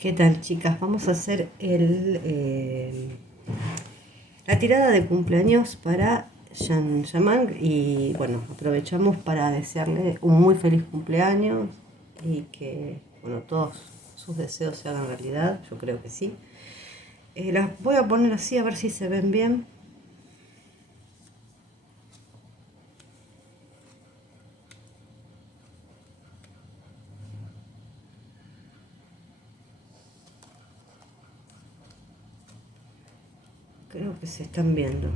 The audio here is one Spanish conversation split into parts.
¿Qué tal, chicas? Vamos a hacer la tirada de cumpleaños para Jean Yaman y bueno, aprovechamos para desearle un muy feliz cumpleaños y que bueno, todos sus deseos se hagan realidad, yo creo que sí. Las voy a poner así a ver si se ven bien. Creo que se están viendo.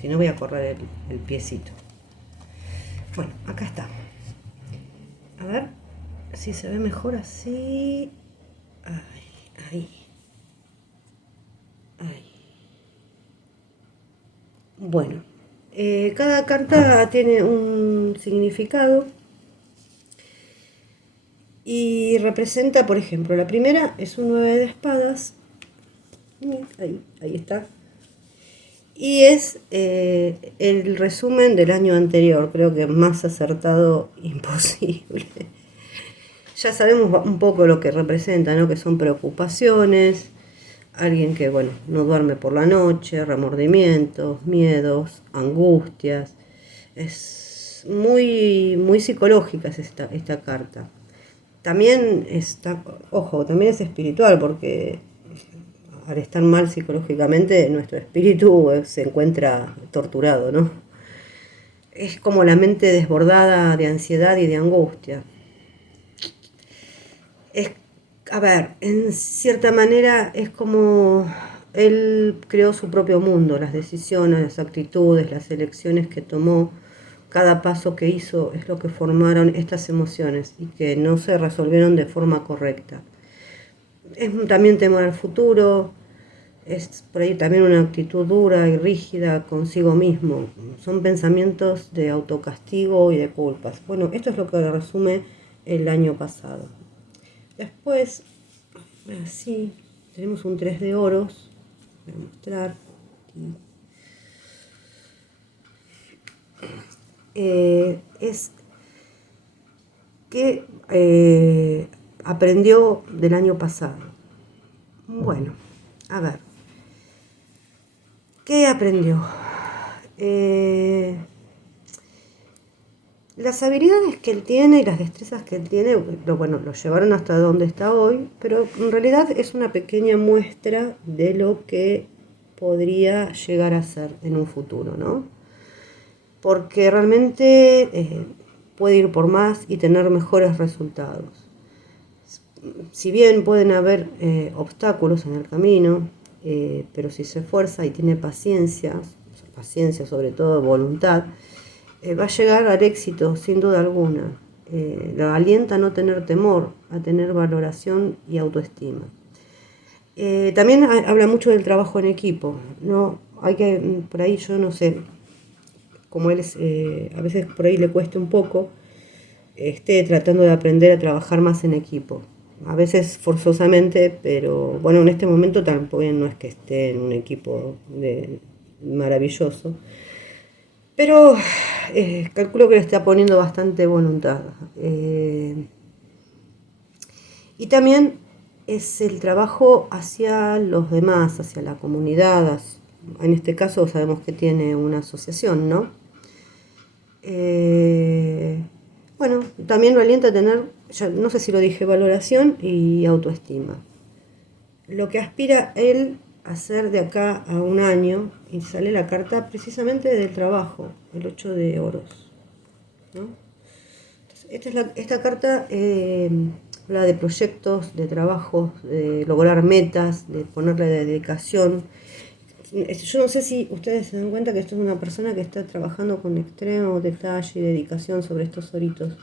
Si no voy a correr el piecito. Bueno, acá está. A ver si se ve mejor así. Ahí. Ahí. Bueno, cada carta tiene un significado y representa, por ejemplo, la primera es un 9 de espadas. Ahí está. Y es el resumen del año anterior, creo que más acertado imposible. Ya sabemos un poco lo que representa, ¿no? Que son preocupaciones, alguien que, bueno, no duerme por la noche, remordimientos, miedos, angustias. Es muy psicológica esta carta. También está, ojo, también es espiritual porque al estar mal psicológicamente nuestro espíritu se encuentra torturado, ¿no? Es como la mente desbordada de ansiedad y de angustia. Es, a ver, en cierta manera es como él creó su propio mundo, las decisiones, las actitudes, las elecciones que tomó, cada paso que hizo es lo que formaron estas emociones y que no se resolvieron de forma correcta. Es también temor al futuro, es por ahí también una actitud dura y rígida consigo mismo. Son pensamientos de autocastigo y de culpas. Bueno, esto es lo que resume el año pasado. Después, así, tenemos un 3 de oros. Voy a mostrar. Es que aprendió del año pasado. Bueno, a ver. ¿Qué aprendió? Las habilidades que él tiene y las destrezas que él tiene, lo llevaron hasta donde está hoy, pero en realidad es una pequeña muestra de lo que podría llegar a ser en un futuro, ¿no? Porque realmente puede ir por más y tener mejores resultados. Si bien pueden haber obstáculos en el camino, pero si se esfuerza y tiene paciencia sobre todo voluntad, va a llegar al éxito sin duda alguna. Lo alienta a no tener temor, a tener valoración y autoestima. También habla mucho del trabajo en equipo, ¿no? Hay que, por ahí yo no sé, como él es, a veces por ahí le cuesta un poco, esté tratando de aprender a trabajar más en equipo. A veces forzosamente, pero bueno, en este momento tampoco no es que esté en un equipo maravilloso. Pero calculo que le está poniendo bastante voluntad. Y también es el trabajo hacia los demás, hacia la comunidad. En este caso sabemos que tiene una asociación, ¿no? Bueno, también lo alienta a tener, ya no sé si lo dije, valoración y autoestima. Lo que aspira él a hacer de acá a un año, y sale la carta precisamente del trabajo, el 8 de oros, ¿no? Entonces, esta carta habla de proyectos, de trabajos, de lograr metas, de ponerle dedicación. Yo no sé si ustedes se dan cuenta que esto es una persona que está trabajando con extremo detalle y dedicación sobre estos oritos.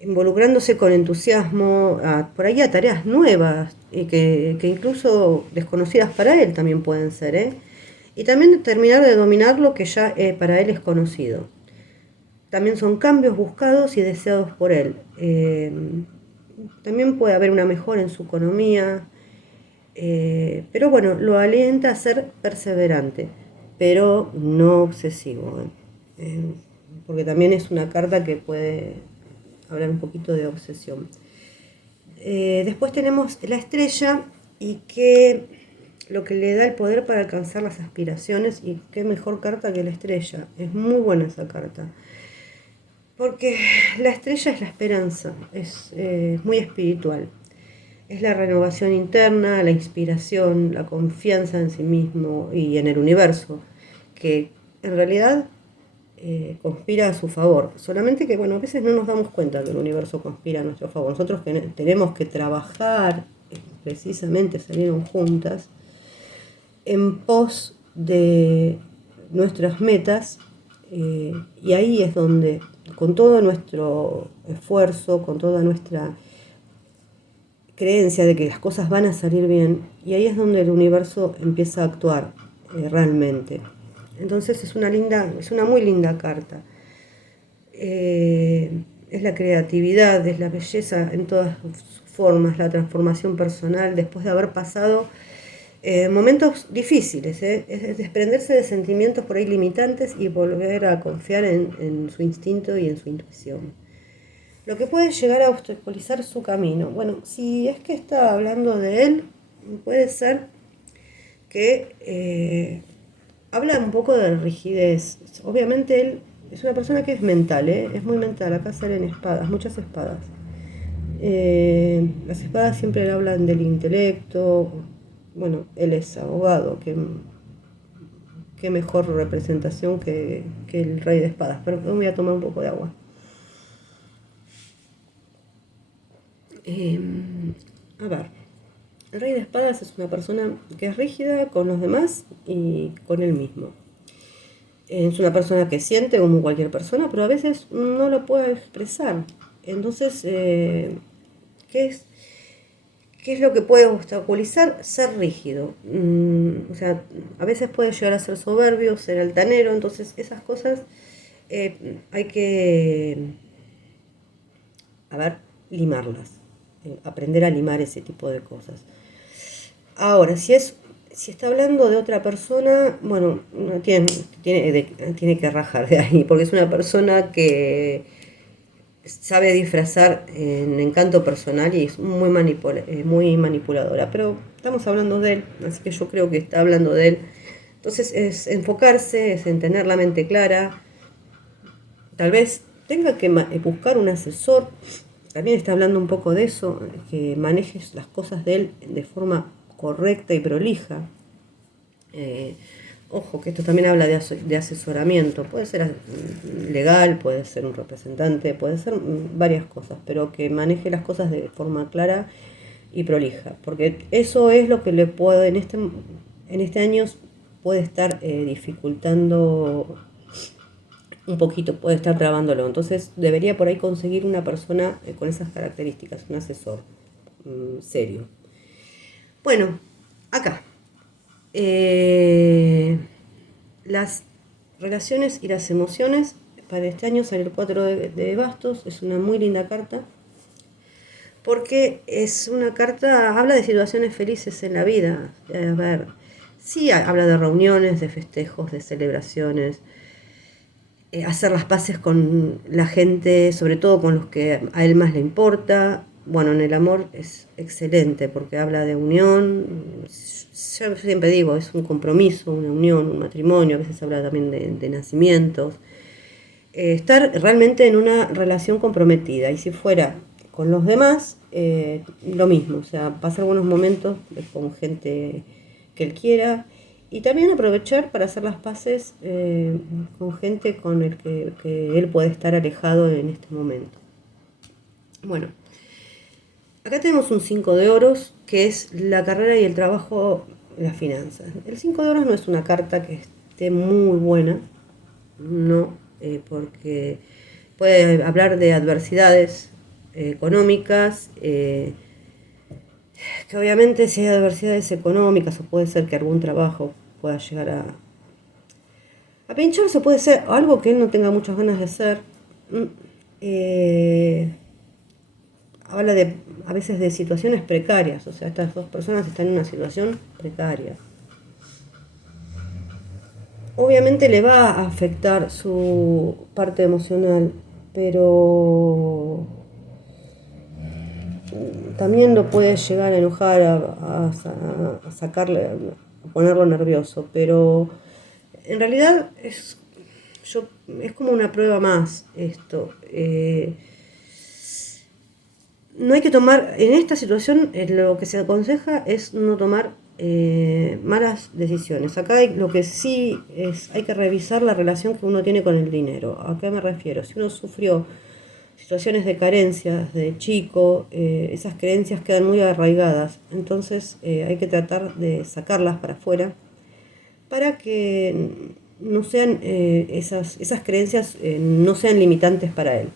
Involucrándose con entusiasmo por ahí a tareas nuevas y que incluso desconocidas para él también pueden ser, ¿eh? Y también terminar de dominar lo que ya para él es conocido. También son cambios buscados y deseados por él. También puede haber una mejora en su economía, pero bueno, lo alienta a ser perseverante, pero no obsesivo. porque también es una carta que puede hablar un poquito de obsesión. Después tenemos la estrella y que lo que le da el poder para alcanzar las aspiraciones, y qué mejor carta que la estrella. Es muy buena esa carta. Porque la estrella es la esperanza, es muy espiritual. Es la renovación interna, la inspiración, la confianza en sí mismo y en el universo, que en realidad conspira a su favor. Solamente que, bueno, a veces no nos damos cuenta que el universo conspira a nuestro favor. Nosotros tenemos que trabajar, precisamente salieron juntas, en pos de nuestras metas, y ahí es donde, con todo nuestro esfuerzo, con toda nuestra creencia de que las cosas van a salir bien, y ahí es donde el universo empieza a actuar realmente. Entonces es una muy linda carta. Es la creatividad, es la belleza en todas sus formas, la transformación personal después de haber pasado momentos difíciles, es desprenderse de sentimientos por ahí limitantes y volver a confiar en su instinto y en su intuición. Lo que puede llegar a obstaculizar su camino. Bueno, si es que está hablando de él, puede ser que habla un poco de rigidez. Obviamente él es una persona que es mental, es muy mental. Acá salen espadas, muchas espadas. Las espadas siempre le hablan del intelecto. Bueno, él es abogado, qué mejor representación que el rey de espadas. Pero me voy a tomar un poco de agua. A ver, el rey de espadas es una persona que es rígida con los demás y con él mismo. Es una persona que siente como cualquier persona, pero a veces no lo puede expresar. Entonces, ¿qué es lo que puede obstaculizar? Ser rígido. O sea, a veces puede llegar a ser soberbio, ser altanero, entonces esas cosas hay que, limarlas. Aprender a limar ese tipo de cosas. Ahora, si está hablando de otra persona, bueno, tiene que rajar de ahí, porque es una persona que sabe disfrazar en encanto personal y es muy manipuladora, pero estamos hablando de él, así que yo creo que está hablando de él. Entonces es enfocarse, es en tener la mente clara, tal vez tenga que buscar un asesor, también está hablando un poco de eso, que manejes las cosas de él de forma correcta y prolija. Ojo, que esto también habla de asesoramiento, puede ser legal, puede ser un representante, puede ser varias cosas, pero que maneje las cosas de forma clara y prolija, porque eso es lo que le puede, en este año puede estar dificultando un poquito, puede estar trabándolo, entonces debería por ahí conseguir una persona con esas características, un asesor serio. Bueno, acá. Las relaciones y las emociones, para este año sale el 4 de bastos, es una muy linda carta, porque es una carta, habla de situaciones felices en la vida. A ver, sí habla de reuniones, de festejos, de celebraciones, hacer las paces con la gente, sobre todo con los que a él más le importa. Bueno, en el amor es excelente porque habla de unión, yo siempre digo, es un compromiso, una unión, un matrimonio, a veces habla también de nacimientos. Estar realmente en una relación comprometida, y si fuera con los demás, lo mismo, o sea, pasar buenos momentos con gente que él quiera, y también aprovechar para hacer las paces con gente con el que él puede estar alejado en este momento. Bueno, acá tenemos un 5 de oros, que es la carrera y el trabajo, las finanzas. El 5 de oros no es una carta que esté muy buena, no, porque puede hablar de adversidades económicas, que obviamente si hay adversidades económicas, o puede ser que algún trabajo pueda llegar a pincharse, puede ser algo que él no tenga muchas ganas de hacer. Habla a veces de situaciones precarias, o sea, estas dos personas están en una situación precaria. obviamente le va a afectar su parte emocional, pero también lo puede llegar a enojar, a sacarle, a ponerlo nervioso, pero en realidad es como una prueba más esto. No hay que tomar, en esta situación lo que se aconseja es no tomar malas decisiones. Acá lo que sí es, hay que revisar la relación que uno tiene con el dinero. ¿A qué me refiero? Si uno sufrió situaciones de carencias de chico, esas creencias quedan muy arraigadas, entonces hay que tratar de sacarlas para afuera para que no sean esas creencias no sean limitantes para él.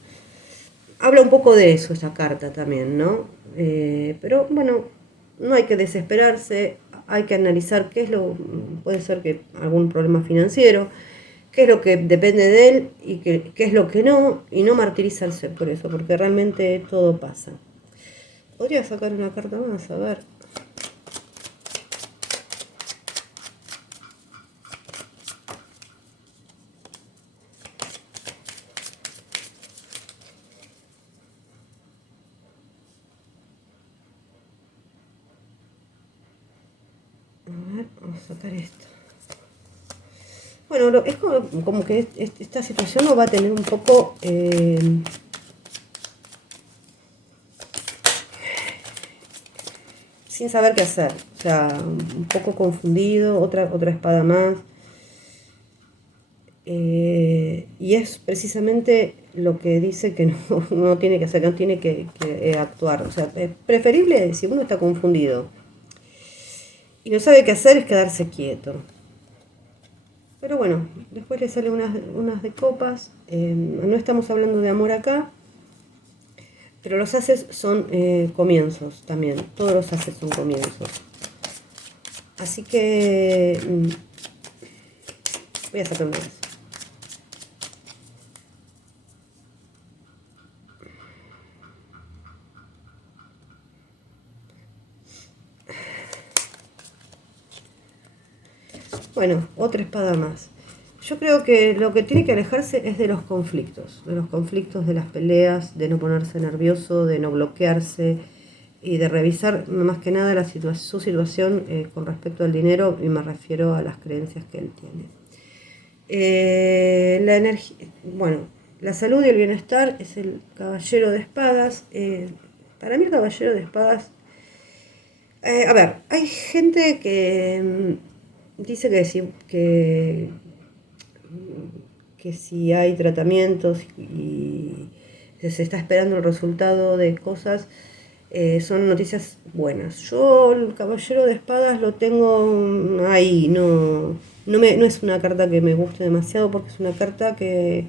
Habla un poco de eso esta carta también, ¿no? Pero bueno, no hay que desesperarse, hay que analizar qué es puede ser que algún problema financiero, qué es lo que depende de él y qué es lo que no, y no martirizarse por eso, porque realmente todo pasa. Podría sacar una carta más, a ver. A ver, vamos a sacar esto. Bueno, es como que esta situación lo va a tener un poco sin saber qué hacer, o sea, un poco confundido, otra espada más. Y es precisamente lo que dice que no tiene que hacer, no tiene que actuar. O sea, es preferible si uno está confundido y no sabe qué hacer es quedarse quieto. Pero bueno, después le sale unas de copas. No estamos hablando de amor acá, pero los haces son comienzos también. Todos los haces son comienzos. Así que voy a sacar una vez. Bueno, otra espada más. Yo creo que lo que tiene que alejarse es de los conflictos, de las peleas, de no ponerse nervioso, de no bloquearse y de revisar más que nada su situación con respecto al dinero, y me refiero a las creencias que él tiene. La energía, bueno, la salud y el bienestar es el caballero de espadas. Para mí el caballero de espadas, a ver, hay gente que dice que si hay tratamientos y se está esperando el resultado de cosas, son noticias buenas. Yo el caballero de espadas lo tengo ahí, no es una carta que me guste demasiado, porque es una carta que,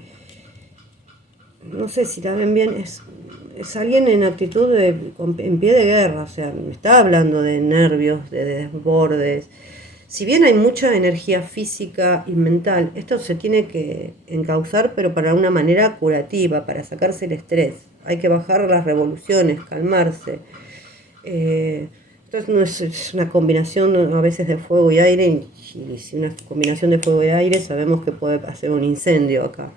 no sé si la ven bien, es alguien en actitud en pie de guerra, o sea, me está hablando de nervios, de desbordes. Si bien hay mucha energía física y mental, esto se tiene que encauzar, pero para una manera curativa, para sacarse el estrés. Hay que bajar las revoluciones, calmarse. Entonces no es una combinación a veces de fuego y aire, y si una combinación de fuego y aire sabemos que puede hacer un incendio acá.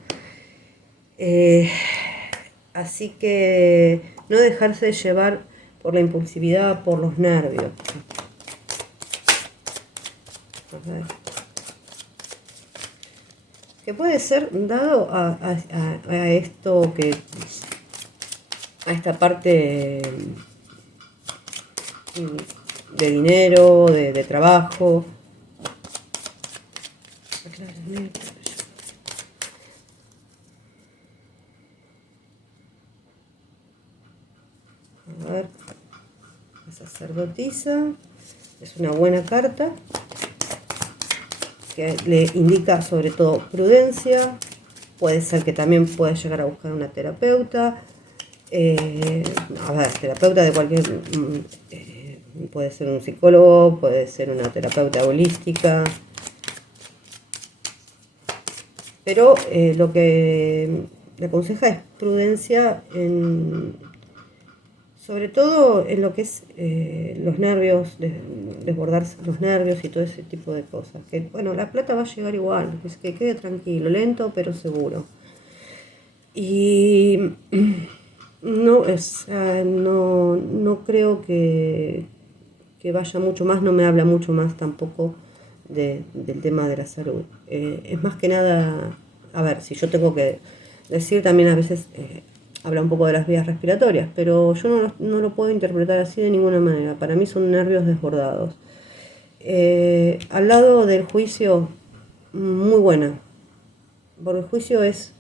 Así que no dejarse llevar por la impulsividad, por los nervios. Que puede ser dado a esto a esta parte de dinero, de trabajo. A ver, la sacerdotisa es una buena carta que le indica sobre todo prudencia. Puede ser que también pueda llegar a buscar una terapeuta. A ver, terapeuta de cualquier... puede ser un psicólogo, puede ser una terapeuta holística. Pero lo que le aconseja es prudencia sobre todo en lo que es los nervios, desbordarse los nervios y todo ese tipo de cosas. Que bueno, la plata va a llegar igual, que quede tranquilo, lento pero seguro. Y no creo que vaya mucho más, no me habla mucho más tampoco del tema de la salud. Es más que nada, a ver, si yo tengo que decir también a veces habla un poco de las vías respiratorias, pero yo no lo puedo interpretar así de ninguna manera. Para mí son nervios desbordados. Al lado del juicio, muy buena, porque el juicio es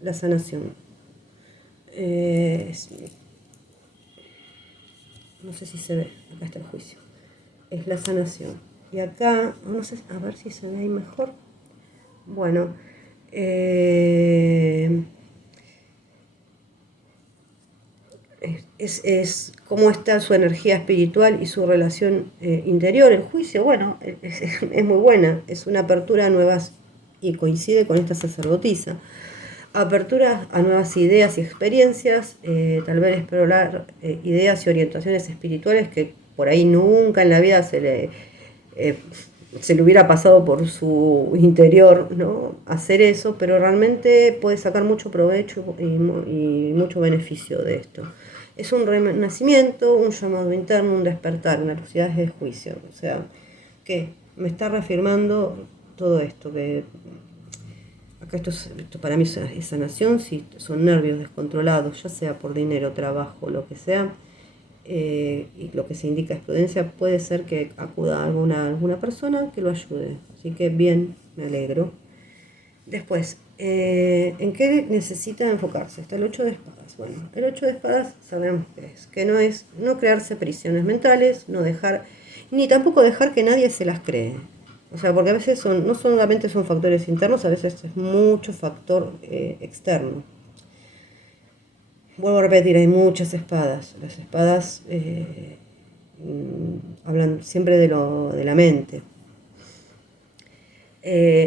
la sanación. No sé si se ve, acá está el juicio. Es la sanación. Y acá, no sé, a ver si se ve ahí mejor. Bueno, es cómo está su energía espiritual y su relación interior. El juicio, bueno, es muy buena, es una apertura a nuevas, y coincide con esta sacerdotisa, apertura a nuevas ideas y experiencias, tal vez explorar ideas y orientaciones espirituales que por ahí nunca en la vida se le hubiera pasado por su interior, ¿no? Hacer eso, pero realmente puede sacar mucho provecho y mucho beneficio de esto. Es un renacimiento, un llamado interno, un despertar, una lucidez de juicio. O sea, que me está reafirmando todo esto, que acá esto para mí es sanación, si son nervios descontrolados, ya sea por dinero, trabajo, lo que sea, y lo que se indica es prudencia, puede ser que acuda a alguna persona que lo ayude. Así que bien, me alegro. Después, ¿en qué necesita enfocarse? Está el 8 de espadas. Bueno, el 8 de espadas sabemos que no es no crearse prisiones mentales, no dejar, ni tampoco dejar que nadie se las cree. O sea, porque a veces no solamente son factores internos, a veces es mucho factor externo. Vuelvo a repetir, hay muchas espadas. Las espadas hablan siempre de la mente.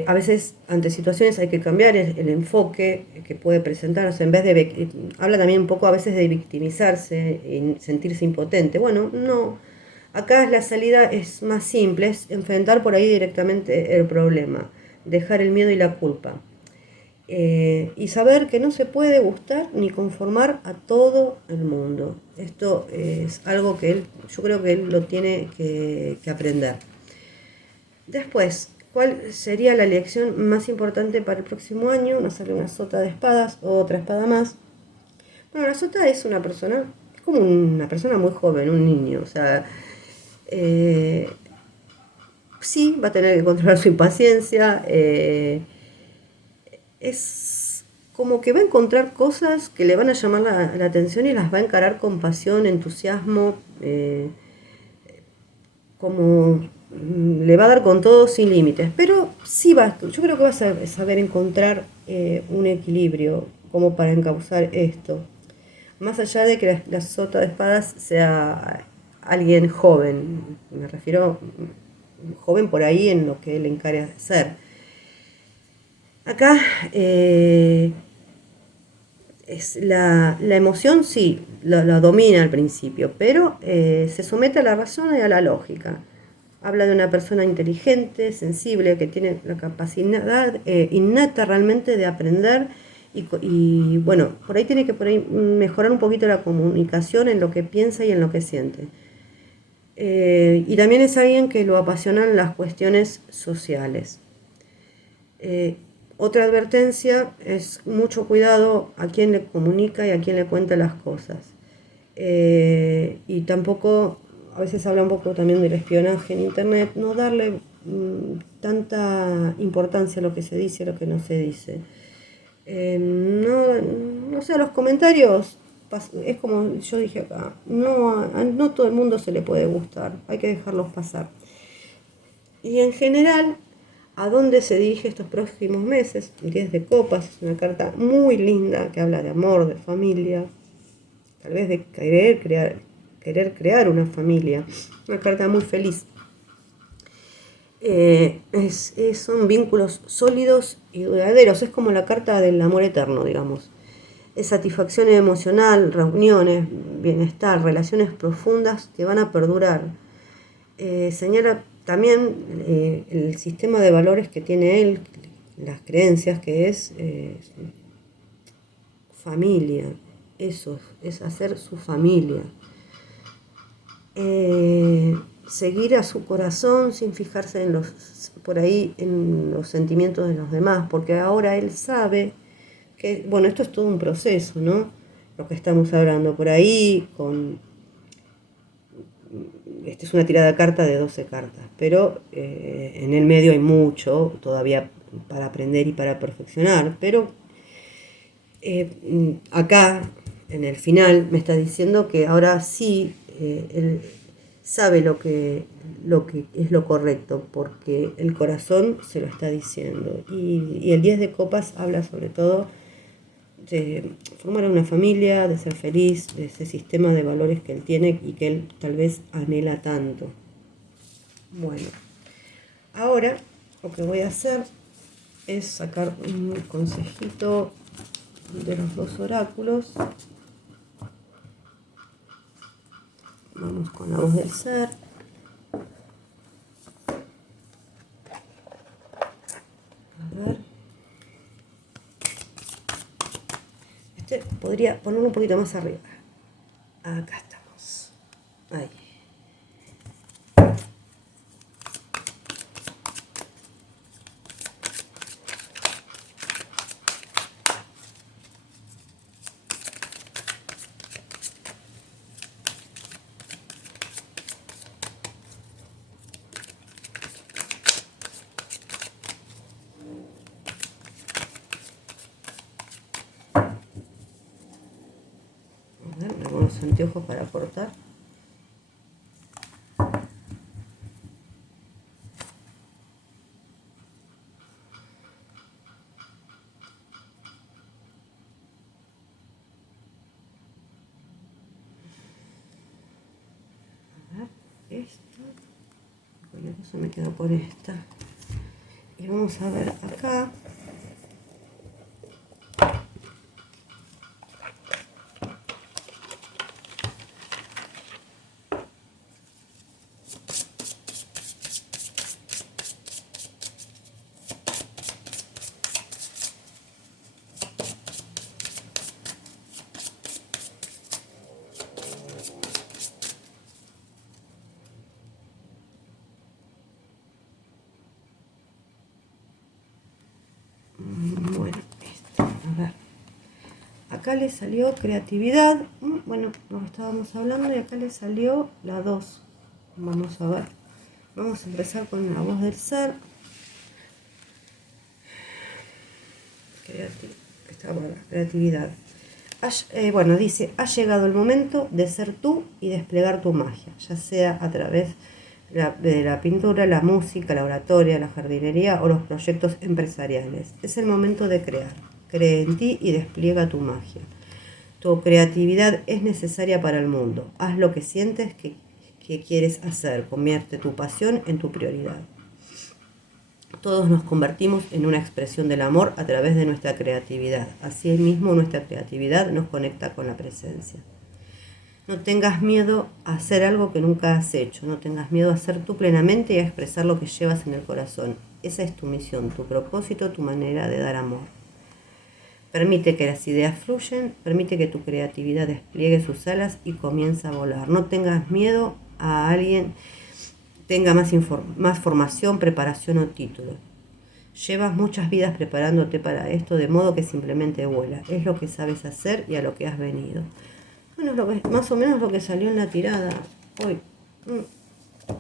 A veces ante situaciones hay que cambiar el enfoque que puede presentarse. En vez de habla también un poco a veces de victimizarse y sentirse impotente. Bueno, no. Acá la salida es más simple, es enfrentar por ahí directamente el problema, dejar el miedo y la culpa. Y saber que no se puede gustar ni conformar a todo el mundo. Esto es algo que yo creo que él lo tiene que aprender. Después, ¿cuál sería la lección más importante para el próximo año? Nos sale una sota de espadas, otra espada más. Bueno, la sota es una persona, es como una persona muy joven, un niño, o sea, sí, va a tener que controlar su impaciencia, es como que va a encontrar cosas que le van a llamar la atención y las va a encarar con pasión, entusiasmo, como le va a dar con todo sin límites, pero sí yo creo que va a saber encontrar un equilibrio como para encauzar esto. Más allá de que la sota de espadas sea alguien joven, me refiero joven por ahí en lo que él encara ser. Acá es la emoción sí, la domina al principio, pero se somete a la razón y a la lógica. Habla de una persona inteligente, sensible, que tiene la capacidad innata realmente de aprender y bueno, por ahí tiene que mejorar un poquito la comunicación en lo que piensa y en lo que siente. Y también es alguien que lo apasionan las cuestiones sociales. Otra advertencia es mucho cuidado a quién le comunica y a quién le cuenta las cosas. Y tampoco, a veces habla un poco también del espionaje en internet, no darle tanta importancia a lo que se dice y a lo que no se dice. No sé, los comentarios, es como yo dije acá, no todo el mundo se le puede gustar, hay que dejarlos pasar. Y en general, ¿a dónde se dirige estos próximos meses? El 10 de copas es una carta muy linda que habla de amor, de familia, tal vez de querer crear una familia. Una carta muy feliz. Son vínculos sólidos y duraderos. Es como la carta del amor eterno, digamos. Es satisfacción emocional, reuniones, bienestar, relaciones profundas que van a perdurar. Señala también el sistema de valores que tiene él, las creencias, que es familia. Eso es hacer su familia. Seguir a su corazón sin fijarse en por ahí en los sentimientos de los demás, porque ahora él sabe que, bueno, esto es todo un proceso, ¿no? Lo que estamos hablando por ahí, esta es una tirada de carta de 12 cartas, pero en el medio hay mucho todavía para aprender y para perfeccionar, pero acá, en el final, me está diciendo que ahora sí, él sabe lo que es lo correcto, porque el corazón se lo está diciendo. Y el 10 de copas habla sobre todo de formar una familia, de ser feliz, de ese sistema de valores que él tiene y que él tal vez anhela tanto. Bueno, ahora lo que voy a hacer es sacar un consejito de los dos oráculos. Vamos con la voz del ser. A ver. Este podría ponerlo un poquito más arriba. Acá estamos. Ahí. Algunos anteojos para cortar. A ver, esto. Cualquier cosa me quedo por esta. Y vamos a ver acá. Bueno, esto, a ver. Acá le salió creatividad. Bueno, nos estábamos hablando y acá le salió la 2. Vamos a ver. Vamos a empezar con la voz del ser. Creatividad. Bueno, dice, ha llegado el momento de ser tú y desplegar tu magia, ya sea a través de la pintura, la música, la oratoria, la jardinería o los proyectos empresariales. Es el momento de crear. Cree en ti y despliega tu magia. Tu creatividad es necesaria para el mundo. Haz lo que sientes que quieres hacer. Convierte tu pasión en tu prioridad. Todos nos convertimos en una expresión del amor a través de nuestra creatividad. Asimismo, nuestra creatividad nos conecta con la presencia. No tengas miedo a hacer algo que nunca has hecho. No tengas miedo a ser tú plenamente y a expresar lo que llevas en el corazón. Esa es tu misión, tu propósito, tu manera de dar amor. Permite que las ideas fluyan, permite que tu creatividad despliegue sus alas y comienza a volar. No tengas miedo a alguien tenga más formación, preparación o título. Llevas muchas vidas preparándote para esto, de modo que simplemente vuela. Es lo que sabes hacer y a lo que has venido. Bueno, más o menos lo que salió en la tirada hoy.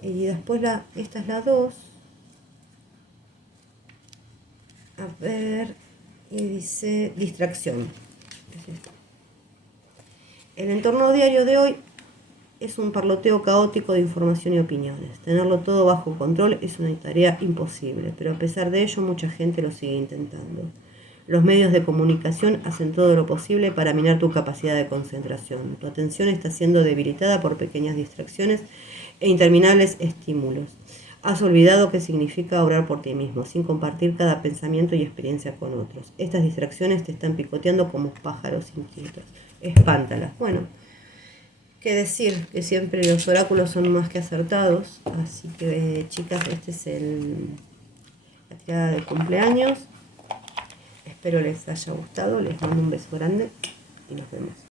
Y después esta es la 2. A ver, y dice distracción. El entorno diario de hoy es un parloteo caótico de información y opiniones. Tenerlo todo bajo control es una tarea imposible, pero a pesar de ello mucha gente lo sigue intentando. Los medios de comunicación hacen todo lo posible para minar tu capacidad de concentración. Tu atención está siendo debilitada por pequeñas distracciones e interminables estímulos. Has olvidado qué significa orar por ti mismo, sin compartir cada pensamiento y experiencia con otros. Estas distracciones te están picoteando como pájaros inquietos. Espántalas. Bueno, qué decir, que siempre los oráculos son más que acertados. Así que, chicas, este es la tirada de cumpleaños. Espero les haya gustado. Les mando un beso grande y nos vemos.